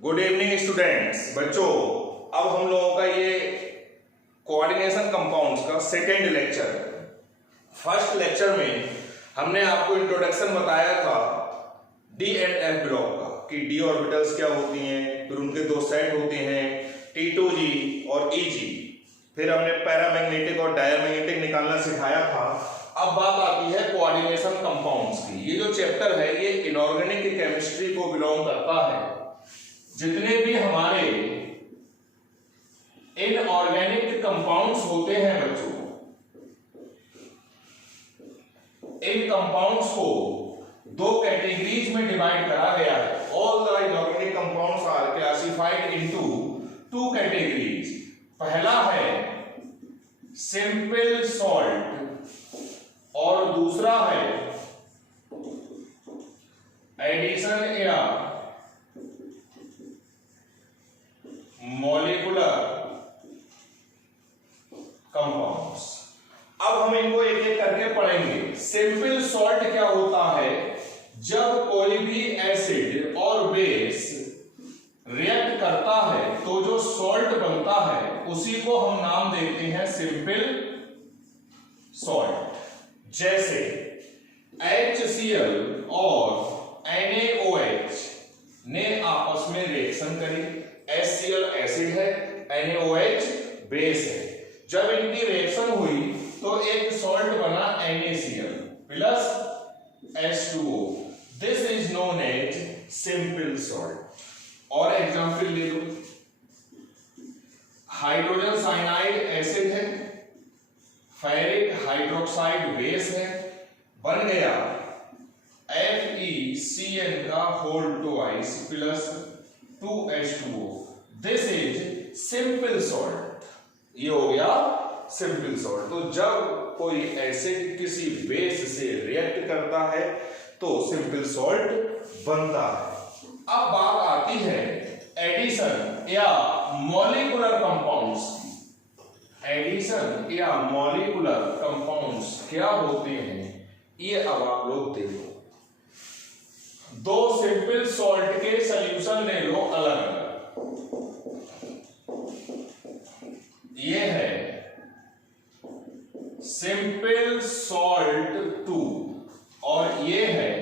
Good evening students. बच्चों, अब हम लोगों का ये कोऑर्डिनेशन कंपाउंड्स का सेकेंड लेक्चर है। फर्स्ट लेक्चर में हमने आपको इंट्रोडक्शन बताया था डी एंड एफ ब्लॉक का कि डी ऑर्बिटल्स क्या होती हैं, फिर उनके दो सेट होते हैं T2G और EG। फिर हमने पैरामैग्नेटिक और डायमैग्नेटिक निकालना सिखाया था। अब बात आती है कोऑर्डिनेशन कंपाउंड्स की। ये जो चैप्टर है ये इनऑर्गेनिक केमिस्ट्री को बिलोंग करता है। जितने भी हमारे इनऑर्गेनिक कंपाउंड्स होते हैं बच्चों, इन कंपाउंड्स को दो कैटेगरीज में डिवाइड करा गया है। All the inorganic compounds are classified into two categories. पहला है सिंपल सॉल्ट और दूसरा है एडिशन या मॉलिक्यूलर कंपाउंड्स। अब हम इनको एक एक करके पढ़ेंगे। सिंपल सॉल्ट क्या होता है? जब कोई भी एसिड और बेस रिएक्ट करता है तो जो सॉल्ट बनता है उसी को हम नाम देते हैं सिंपल सॉल्ट। जैसे HCl और NaOH ने आपस में रिएक्शन करी। HCl एसिड है, NaOH बेस है। जब इनकी रिएक्शन हुई तो एक सॉल्ट बना NaCl plus H2O। This is known as simple salt. और एग्जांपल ले लो, हाइड्रोजन साइनाइड एसिड है, फेरिक हाइड्रोक्साइड बेस है, बन गया FeCN का whole twice plus 2H2O। This is simple salt. ये हो गया सिंपल सॉल्ट। तो जब कोई एसिड किसी बेस से रिएक्ट करता है तो सिंपल सॉल्ट बनता है। अब बात आती है एडिशन या मॉलिक्यूलर कंपाउंड्स की। एडिशन या मॉलिक्यूलर कंपाउंड्स क्या होते हैं ये अब आप लोग देखो। दो सिंपल सॉल्ट के सॉल्यूशन ले लो अलग अलग। ये है सिंपल सॉल्ट 2 और ये है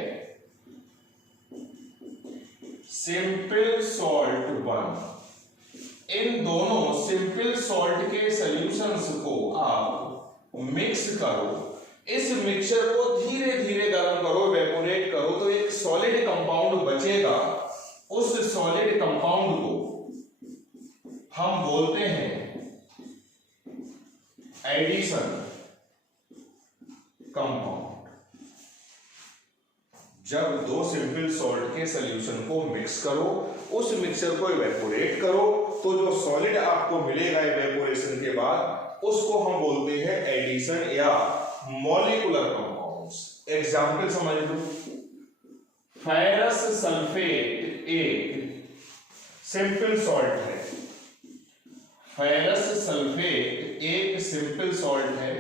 सिंपल सॉल्ट 1। इन दोनों सिंपल सॉल्ट के सॉल्यूशंस को आप मिक्स करो। इस मिक्सचर को धीरे धीरे गर्म करो, इवेपोरेट करो तो एक सॉलिड कंपाउंड बचेगा। उस सॉलिड कंपाउंड को हम बोलते हैं एडिशन कंपाउंड। जब दो सिंपल सॉल्ट के सॉल्यूशन को मिक्स करो, उस मिक्सचर को इवेपोरेट करो तो जो सॉलिड आपको मिलेगा इवेपोरेशन के बाद उसको हम बोलते हैं एडिशन या मॉलिक्यूलर कंपाउंड्स। एग्जांपल समझ लो, फेरस सल्फेट एक सिंपल सॉल्ट है। फेरस सल्फेट एक सिंपल सॉल्ट है।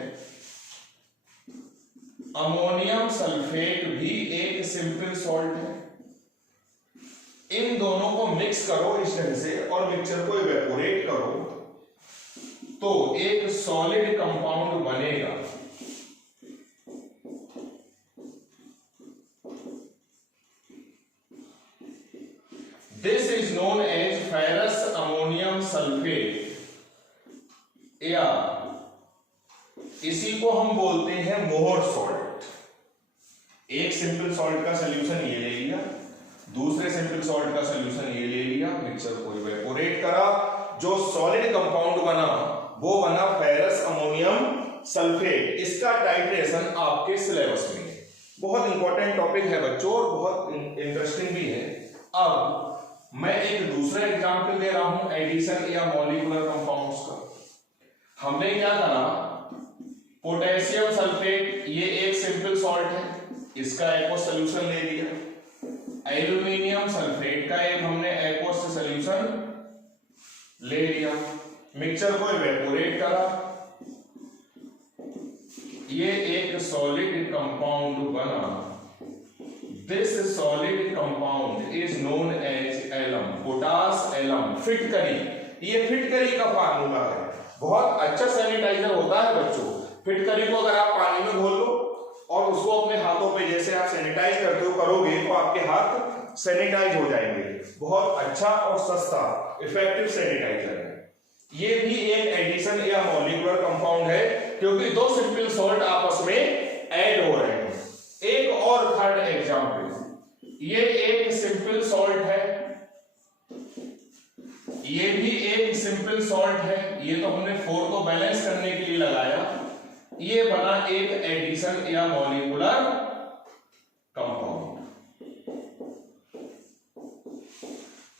अमोनियम सल्फेट भी एक सिंपल सॉल्ट है। इन दोनों को मिक्स करो इस ढंग से और मिक्सचर को इवेपोरेट करो तो एक सॉलिड कंपाउंड बनेगा। This is known as ferrous ammonium sulphate या इसी को हम बोलते हैं मोहर सॉल्ट। एक सिंपल सॉल्ट का सॉल्यूशन ये ले लिया, दूसरे सिंपल सॉल्ट का सॉल्यूशन ये ले लिया, मिक्सचर को इवेपोरेट करा, जो सॉलिड कंपाउंड बना वो बना फेरस अमोनियम सल्फेट। इसका टाइट्रेशन आपके सिलेबस में है। बहुत इंपॉर्टेंट टॉपिक है बच्चों और बहुत इंटरेस्टिंग भी है। अब मैं एक दूसरा एग्जांपल दे रहा हूं एडिशन या मॉलिक्यूलर कंपाउंड्स का। हमने क्या करा, पोटेशियम सल्फेट ये एक सिंपल सॉल्ट है, इसका एक्वस सॉल्यूशन ले लिया। एल्यूमिनियम सल्फेट का एक हमने एक्वस सॉल्यूशन ले लिया, मिक्सचर को इवेपोरेट करा, ये एक सॉलिड कंपाउंड बना। This solid compound is known as alum, potash alum, फिटकरी। ये फिटकरी का फार्मूला है, बहुत अच्छा सैनिटाइजर होता है बच्चों। फिटकरी को अगर आप पानी में घोल लो और उसको अपने हाथों पे जैसे आप सैनिटाइज करते हो करोगे तो आपके हाथ सैनिटाइज हो जाएंगे। बहुत अच्छा और सस्ता इफेक्टिव सैनिटाइजर है। ये भी एक एडिशन या मॉलिक्यूलर कंपाउंड है क्योंकि दो सिंपल सॉल्ट आपस में ऐड हो रहे हैं। एक और थर्ड एग्जांपल, ये एक सिंपल सॉल्ट है, ये भी एक सिंपल सॉल्ट है। ये तो हमने 4 को बैलेंस करने के लिए लगाया। ये बना एक एडिशन या मॉलिक्यूलर कंपाउंड।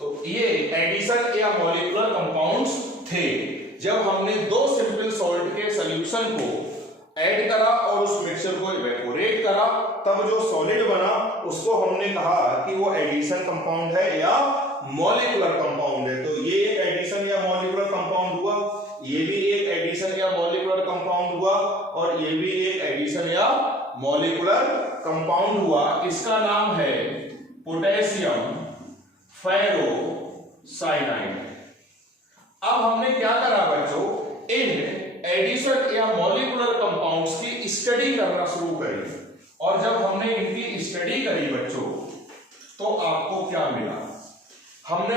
तो ये एडिशन या मॉलिक्यूलर कंपाउंड्स थे जब हमने दो सिंपल सॉल्ट के सॉल्यूशन को ऐड करा और उस मिक्सचर को इवेपोरेट करा, तब जो सॉलिड बना उसको हमने कहा कि वो एडिशन कंपाउंड है या मॉलिक्यूलर कंपाउंड है। तो ये एक एडिशन या मॉलिक्यूलर कंपाउंड हुआ, ये भी एक एडिशन या मॉलिक्यूलर कंपाउंड हुआ और ये भी एक एडिशन या मॉलिक्यूलर कंपाउंड हुआ। इसका नाम है पोटेशियम फेरोसाइनाइड। अब हमने क्या करा बच्चों, इन एडिशन या मॉलिक्यूलर कंपाउंड्स की स्टडी करना शुरू करी और जब हमने इनकी स्टडी करी बच्चों तो आपको क्या मिला। हमने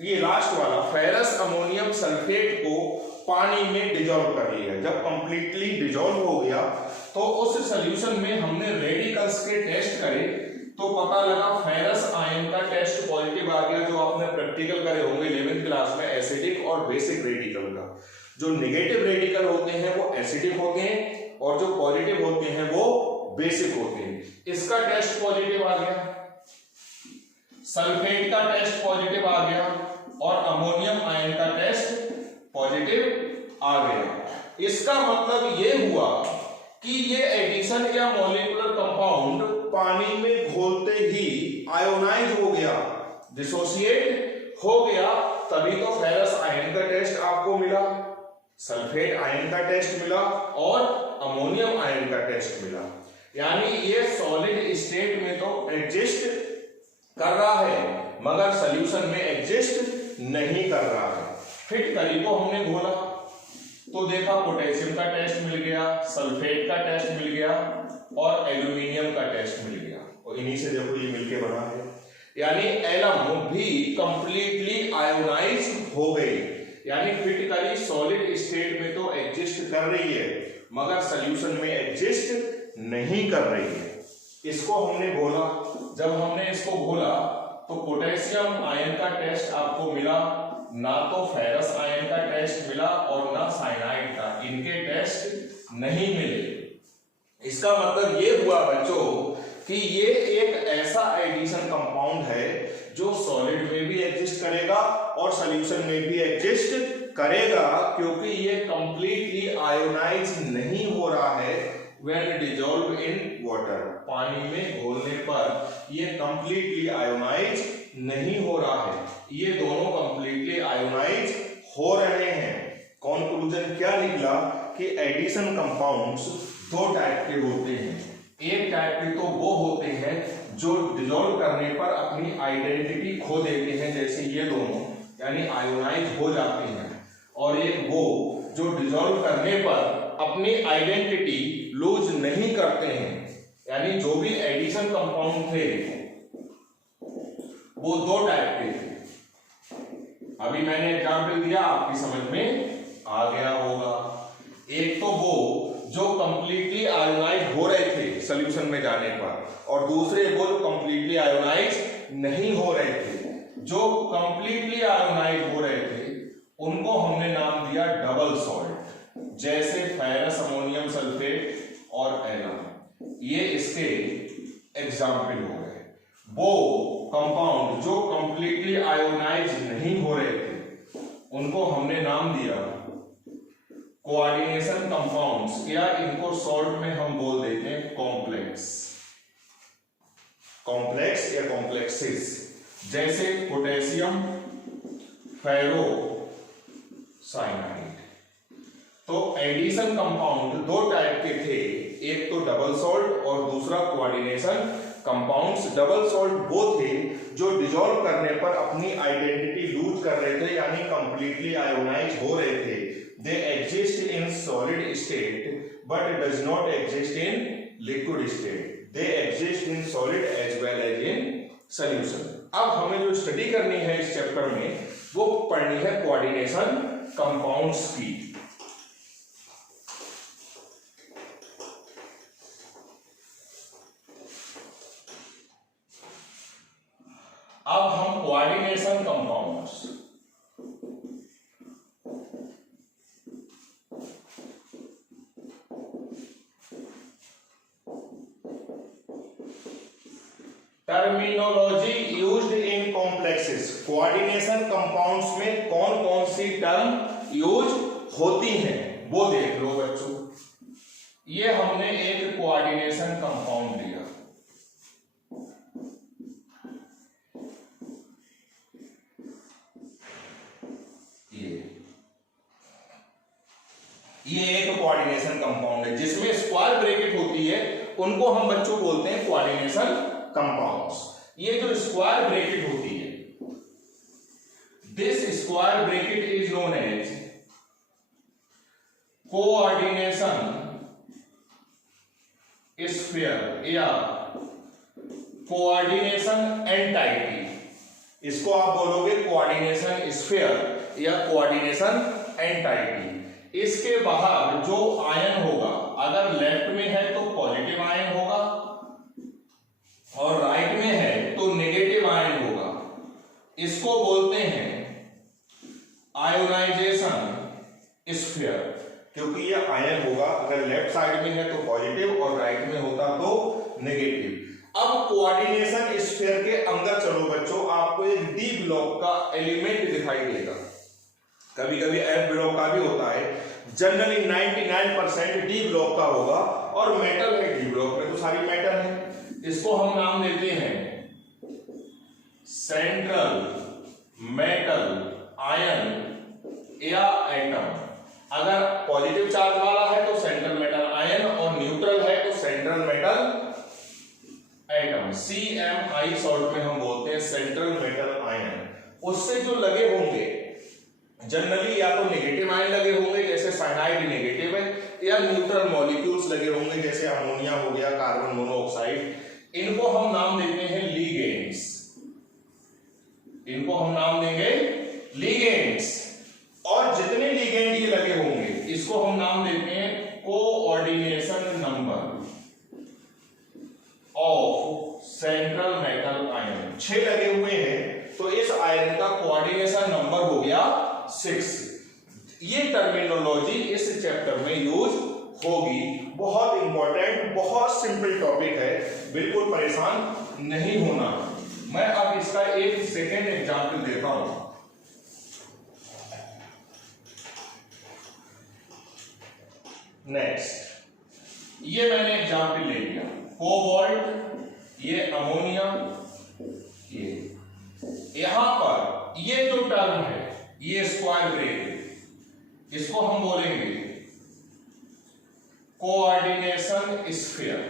ये लास्ट वाला फेरस अमोनियम सल्फेट को पानी में डिजोल्व कर लिया। जब कंप्लीटली डिजोल्व हो गया तो उस सॉल्यूशन में हमने रेडिकल्स के टेस्ट करे तो पता लगा फेरस आयन का टेस्ट पॉजिटिव आ गया। जो आपने प्रैक्टिकल करे होंगे 11th क्लास में एसिडिक और बेसिक रेडिकल का। जो नेगेटिव रेडिकल होते हैं वो एसिडिक होते हैं और जो पॉजिटिव होते हैं वो बेसिक होते हैं। इसका टेस्ट पॉजिटिव आ गया, सल्फेट का टेस्ट पॉजिटिव आ गया और अमोनियम आयन का टेस्ट पॉजिटिव आ गया। इसका मतलब ये हुआ कि ये एडिशन या मॉलिक्यूलर कंपाउंड पानी में घोलते ही आयोनाइज हो गया, डिसोसिएट हो गया, तभी तो फेरस आयन का टेस्ट आपको मिला, सल्फेट आयन का टेस्ट मिला और अमोनियम आयन का टेस्ट मिला। यानी ये सॉलिड स्टेट में तो एग्जिस्ट कर रहा है मगर सॉल्यूशन में एग्जिस्ट नहीं कर रहा है। फिटकरी को हमने घोला तो देखा पोटेशियम का टेस्ट मिल गया, सल्फेट का टेस्ट मिल गया और एल्यूमिनियम का टेस्ट मिल गया और इन्हीं से देखो ये मिलके बना है। यानी एलम भी कंप्लीटली आयोनाइज हो गई। यानी फिटकरी सॉलिड स्टेट में तो एग्जिस्ट कर रही है मगर सॉल्यूशन में एग्जिस्ट नहीं कर रही है। इसको हमने घोला, जब हमने इसको घोला तो पोटेशियम आयन का टेस्ट आपको मिला, ना तो फेरस आयन का टेस्ट मिला और ना साइनाइड का, इनके टेस्ट नहीं मिले। इसका मतलब ये हुआ बच्चों कि ये एक ऐसा एडिशन कंपाउंड है जो सॉलिड में भी एग्जिस्ट करेगा और सॉल्यूशन में भी एग्जिस्ट करेगा क्योंकि ये कंप्लीटली आयोनाइज नहीं हो रहा है when dissolved in water। पानी में घोलने पर ये कंप्लीटली आयोनाइज नहीं हो रहा है, ये दोनों कंप्लीटली आयोनाइज हो रहे हैं। कंक्लूजन क्या निकला कि एडिशन कंपाउंड्स दो टाइप के होते हैं। एक टाइप के तो वो होते हैं जो डिसॉल्व करने पर अपनी आइडेंटिटी खो देते हैं, जैसे ये दोनों यानी आयोनाइज हो जाते हैं, और एक वो जो डिसॉल्व करने पर अपनी आइडेंटिटी लूज नहीं करते हैं। यानी जो भी एडिशन कंपाउंड थे वो दो टाइप के थे। अभी मैंने एग्जाम्पल दिया, आपकी समझ में आ गया होगा। एक तो वो जो कंप्लीटली आयोनाइज हो रहे थे सॉल्यूशन में जाने पर, और दूसरे वो जो कंप्लीटली आयोनाइज नहीं हो रहे थे। जो कंप्लीटली आयोनाइज हो रहे थे उनको हमने नाम दिया डबल सॉल्ट, जैसे फेरस अमोनियम सल्फेट और एलम, ये इसके एग्जाम्पल हो गए। वो कंपाउंड जो कंप्लीटली आयोनाइज नहीं हो रहे थे उनको हमने नाम दिया कोऑर्डिनेशन कंपाउंड्स, या इनको शॉर्ट में हम बोल देते हैं कॉम्प्लेक्स, कॉम्प्लेक्स या कॉम्प्लेक्सेस, जैसे पोटेशियम फेरोसाइनाइड। तो एडिशन कंपाउंड दो टाइप के थे, एक तो डबल सॉल्ट और दूसरा कोऑर्डिनेशन कंपाउंड्स डबल सॉल्ट वो थे जो डिसॉल्व करने पर अपनी आइडेंटिटी लूज कर रहे थे, यानी कंप्लीटली आयोनाइज हो रहे थे। They exist in solid state but does not exist in liquid state. They exist in solid as well as in solution. अब हमें जो स्टडी करनी है इस चैप्टर में वो पढ़नी है कोऑर्डिनेशन कंपाउंड्स की। अब हम कोऑर्डिनेशन कंपाउंड्स टर्मिनोलॉजी यूज्ड इन कॉम्प्लेक्सेस। कोऑर्डिनेशन कंपाउंड्स में कौन कौन सी टर्म यूज होती हैं वो देख लो बच्चों। ये हमने एक कोऑर्डिनेशन कंपाउंड लिया, ये एक कोऑर्डिनेशन कंपाउंड है जिसमें स्क्वायर ब्रैकेट होती है, उनको हम बच्चों बोलते हैं कोऑर्डिनेशन कंपाउंड्स। ये जो स्क्वायर ब्रैकेट होती है, this square bracket is known as coordination sphere या कोऑर्डिनेशन एंटाइटी। इसको आप बोलोगे कोऑर्डिनेशन स्फीयर या कोऑर्डिनेशन एंटाइटी। इसके बाहर जो आयन होगा, अगर लेफ्ट में है तो पॉजिटिव आयन होगा और राइट में है तो नेगेटिव आयन होगा। इसको बोलते हैं आयोनाइजेशन स्फीयर, क्योंकि ये आयन होगा, अगर लेफ्ट साइड में है तो पॉजिटिव और राइट में होता तो नेगेटिव। अब कोऑर्डिनेशन स्फीयर के अंदर चलो बच्चों, आपको एक डी ब्लॉक का एलिमेंट दिखाई देगा। कभी कभी एफ ब्लॉक का भी होता है, जनरली 99% डी ब्लॉक का होगा और मेटल है, डी ब्लॉक में तो सारी मेटल है। इसको हम नाम देते हैं सेंट्रल मेटल आयन या एटम। अगर पॉजिटिव चार्ज वाला है तो सेंट्रल मेटल आयन और न्यूट्रल है तो central metal atom. CMI short में हम बोलते हैं सेंट्रल मेटल आयन। उससे जो लगे होंगे जनरली या तो नेगेटिव आयन लगे होंगे जैसे साइनाइड नेगेटिव है, या न्यूट्रल मॉलिक्यूल्स लगे होंगे जैसे अमोनिया हो गया, कार्बन मोनोऑक्साइड। इनको हम नाम देते हैं लिगेंड्स। इनको हम नाम देंगे लिगेंड्स। और जितने लिगेंड ये लगे होंगे इसको हम नाम देते हैं coordination number of central metal ion. 6 लगे हुए हैं तो इस आयन का कोऑर्डिनेशन नंबर हो गया 6। ये टर्मिनोलॉजी इस चैप्टर में यूज होगी। बहुत इंपॉर्टेंट, बहुत सिंपल टॉपिक है, बिल्कुल परेशान नहीं होना। मैं अब इसका एक सेकेंड एग्जाम्पल देता हूं। नेक्स्ट, ये मैंने एग्जाम्पल ले लिया, कोबाल्ट, ये अमोनिया, ये यहां पर ये जो टर्म है ये स्क्वायर ब्रैकेट, इसको हम बोलेंगे कोऑर्डिनेशन स्फीयर।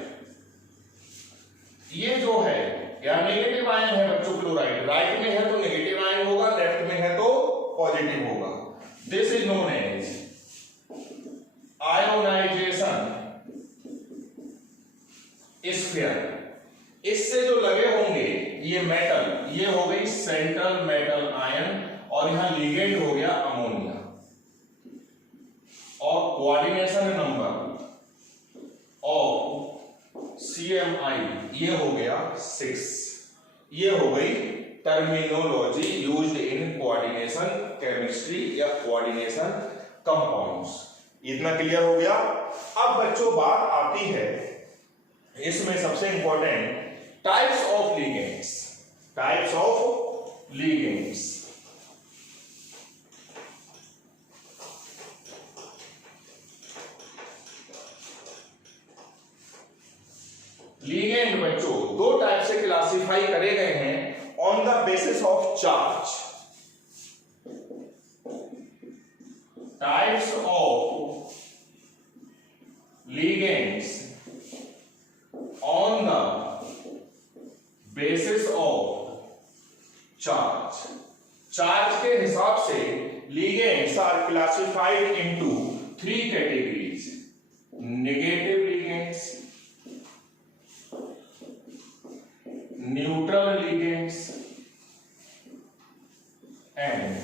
ये जो है या नेगेटिव आयन है बच्चों क्लोराइड, राइट में है तो नेगेटिव आयन होगा, लेफ्ट में है तो पॉजिटिव होगा। This is known as ionisation sphere. इससे जो लगे होंगे ये मेटल, ये हो गई सेंट्रल मेटल आयन और यहां लिगेंड हो गया अमोनिया, और कोऑर्डिनेशन नंबर ऑफ CMI ये हो गया 6। ये हो गई terminology used in coordination chemistry या कोऑर्डिनेशन कंपाउंड्स। इतना क्लियर हो गया। अब बच्चों बात आती है इसमें सबसे important types of ligands. Types of ligands, ligand बच्चों 2 टाइप से क्लासिफाई करे गए हैं on the basis of charge. Types of ligands on the के हिसाब से ligands are classified into 3 categories, negative ligands, neutral ligands and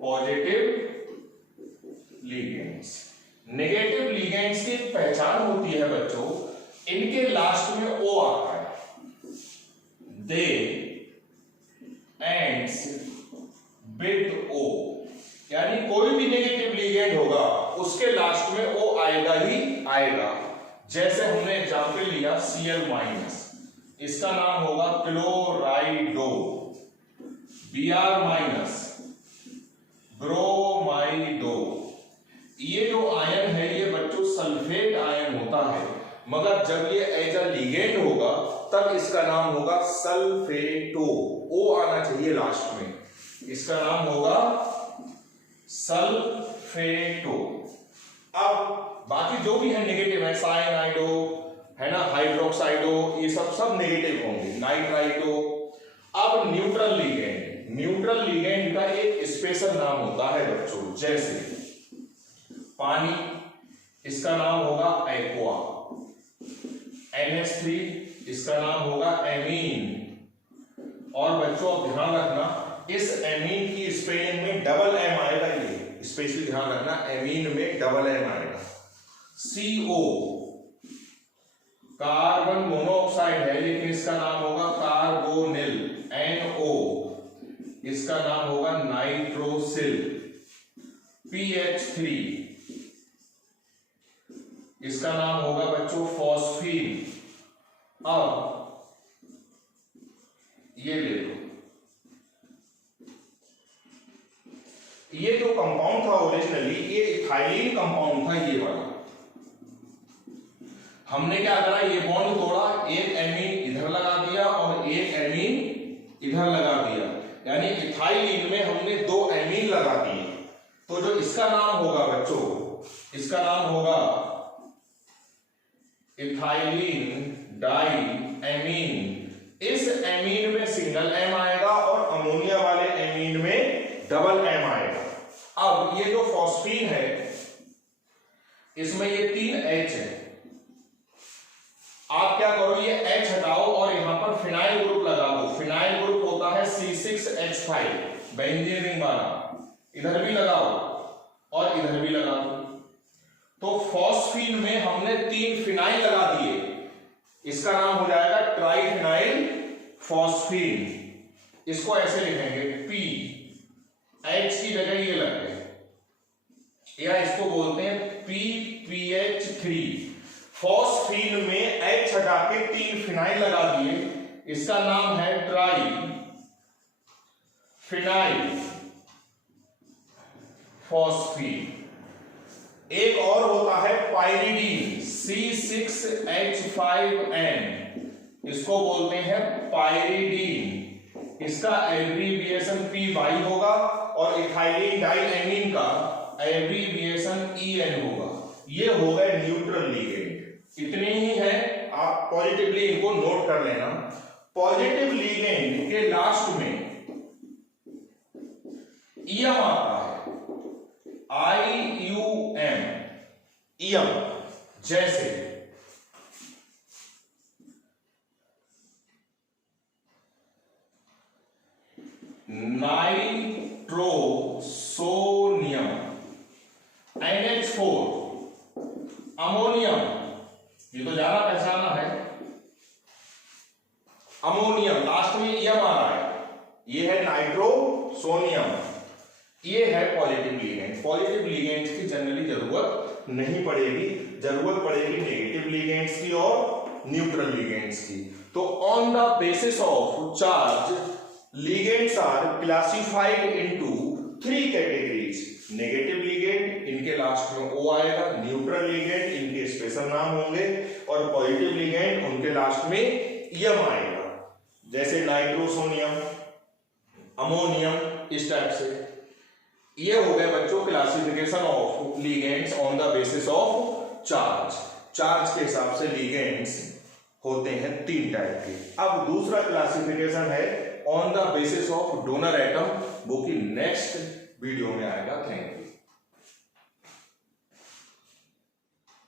positive ligands. Negative ligands की पहचान होती है बच्चों, इनके लास्ट में ओ आता है, दे एंड्स विद ओ, यानी कोई भी नेगेटिव लिगेंड होगा उसके लास्ट में ओ आएगा ही आएगा। जैसे हमने एग्जांपल लिया Cl-, इसका नाम होगा क्लोराइडो, Br-, ब्रोमाइडो। ये जो आयन है ये बच्चों सल्फेट आयन होता है, मगर जब ये एज अ लिगेंड होगा तब इसका नाम होगा सल्फेटो, ओ आना चाहिए लास्ट में, इसका नाम होगा सल्फेटो। अब बाकी जो भी है नेगेटिव है, साइनाइडो है ना, हाइड्रोक्साइडो, ये सब नेगेटिव होंगे, नाइट्राइटो। अब न्यूट्रल लिगेंड, न्यूट्रल लिगेंड का एक स्पेशल नाम होता है बच्चों, जैसे पानी, इसका नाम होगा एक्वा, NH3 इसका नाम होगा एमीन। और बच्चों अब ध्यान रखना, इस एमीन की स्पेलिंग में डबल एम आएगा, ये स्पेशली ध्यान रखना, एमीन में डबल एम आएगा। CO कार्बन मोनोऑक्साइड है लेकिन इसका नाम होगा कार्बोनिल, NO इसका नाम होगा नाइट्रोसिल, PH3 इसका नाम होगा बच्चों फॉस्फीन। अब ये ले लो, ये जो कंपाउंड था ओरिजिनली ये इथाइलिन कंपाउंड था, ये वाला। हमने क्या करा, ये बॉन्ड तोड़ा, एक एमीन इधर लगा दिया और एक एमीन इधर लगा दिया, यानी इथाइलिन में हमने 2 एमीन लगा दिए। तो जो इसका नाम होगा बच्चों, इसका नाम होगा इथाइलिन डाई एमीन। इस एमीन में सिंगल एम आएगा और अमोनिया वाले एमीन में डबल एम आएगा। अब ये जो फॉस्फीन है इसमें ये 3 H है, आप क्या करो, ये H हटाओ और यहां पर फिनाइल ग्रुप लगा दो। फिनाइल ग्रुप होता है C6H5 बेंजीन रिंग वाला, इधर भी लगाओ और इधर भी लगा दो। तो फॉस्फीन में हमने 3 फिनाइल लगा दिए, इसका नाम हो जाएगा ट्राइफिनाइल फॉस्फीन। इसको ऐसे लिखेंगे P, H की जगह ये लग गए, या इसको बोलते हैं PPH3। फॉस्फीन में H हटा के 3 फिनाइल लगा दिए, इसका नाम है ट्राई फिनाइल फॉस्फीन। एक और होता है पाइरिडीन, C6H5N, इसको बोलते हैं पाइरिडीन, इसका एब्रीविएशन PY होगा और इथाइलिन डाइएमीन का एब्रीविएशन EN होगा। ये हो गए न्यूट्रल लिगेंड। इतने ही है, आप पॉजिटिवली इनको नोट कर लेना। पॉजिटिव लिगेंड के लास्ट में EM आता है, IUM, EM, जैसे नाइट्रोसोनियम, NH4, अमोनियम, ये तो ज्यादा पहचाना है, अमोनियम, लास्ट में EM आ रहा है, ये है नाइट्रोसोनियम, ये है पॉजिटिव लिगेंड। पॉजिटिव लिगेंड्स की जनरली जरूरत नहीं पड़ेगी, जरूरत पड़ेगी नेगेटिव लिगेंड्स की और न्यूट्रल लिगेंड्स की। तो on the basis of charge ligands are classified into 3 categories. Negative ligand, इनके लास्ट में O आएगा, न्यूट्रल लिगेंड, इनके स्पेशल नाम होंगे, और पॉजिटिव लिगेंड, उनके लास्ट में EM आएगा, जैसे नाइट्रोसोनियम, अमोनियम, इस टाइप से। ये हो गए बच्चों classification of ligands on the basis of charge. Charge के हिसाब से लिगेंड्स होते हैं 3 टाइप के। अब दूसरा क्लासिफिकेशन है on the basis of donor atom, next video में आएगा। Thank you.